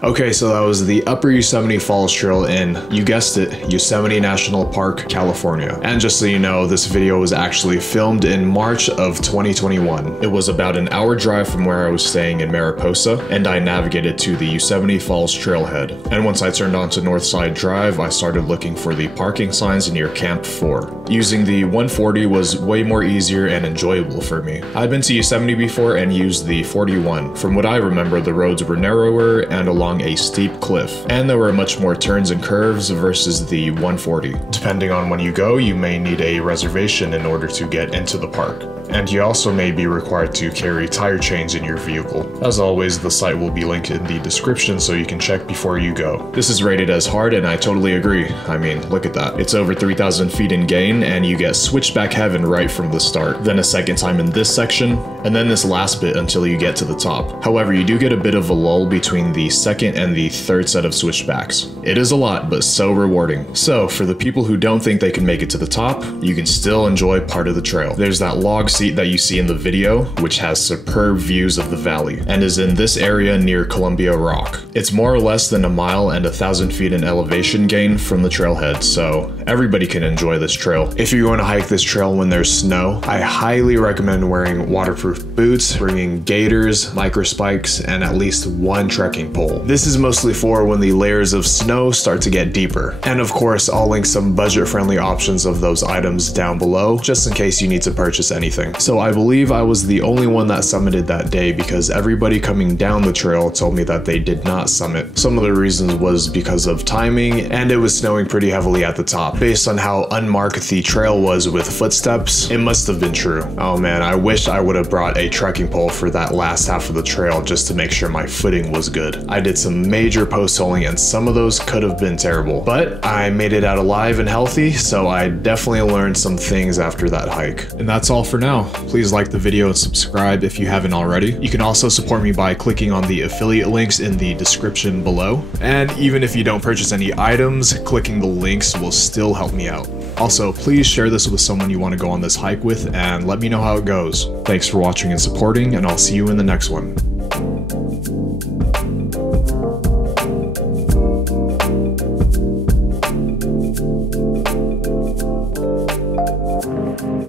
Okay, so that was the Upper Yosemite Falls Trail in, you guessed it, Yosemite National Park, California. And just so you know, this video was actually filmed in March of 2021. It was about an hour drive from where I was staying in Mariposa, and I navigated to the Yosemite Falls trailhead. And once I turned onto Northside Drive, I started looking for the parking signs near Camp 4. Using the 140 was way more easier and enjoyable for me. I'd been to Yosemite before and used the 41. From what I remember, the roads were narrower and along a steep cliff, and there were much more turns and curves versus the 140. Depending on when you go, you may need a reservation in order to get into the park. And you also may be required to carry tire chains in your vehicle. As always, the site will be linked in the description so you can check before you go. This is rated as hard and I totally agree. I mean, look at that. It's over 3,000 feet in gain and you get switchback heaven right from the start. Then a second time in this section, and then this last bit until you get to the top. However, you do get a bit of a lull between the second and the third set of switchbacks. It is a lot, but so rewarding. So, for the people who don't think they can make it to the top, you can still enjoy part of the trail. There's that log seat that you see in the video, which has superb views of the valley, and is in this area near Columbia Rock. It's more or less than a mile and 1,000 feet in elevation gain from the trailhead, so everybody can enjoy this trail. If you're going to hike this trail when there's snow, I highly recommend wearing waterproof boots, bringing gaiters, micro spikes, and at least one trekking pole. This is mostly for when the layers of snow start to get deeper. And of course, I'll link some budget-friendly options of those items down below, just in case you need to purchase anything. So I believe I was the only one that summited that day because everybody coming down the trail told me that they did not summit. Some of the reasons was because of timing, and it was snowing pretty heavily at the top. Based on how unmarked the trail was with footsteps, it must have been true. Oh man, I wish I would have brought a trekking pole for that last half of the trail just to make sure my footing was good. I did some major post-holing and some of those could have been terrible, but I made it out alive and healthy, so I definitely learned some things after that hike. And that's all for now. Please like the video and subscribe if you haven't already. You can also support me by clicking on the affiliate links in the description below. And even if you don't purchase any items, clicking the links will still help me out. Also, please share this with someone you want to go on this hike with and let me know how it goes. Thanks for watching and supporting, and I'll see you in the next one.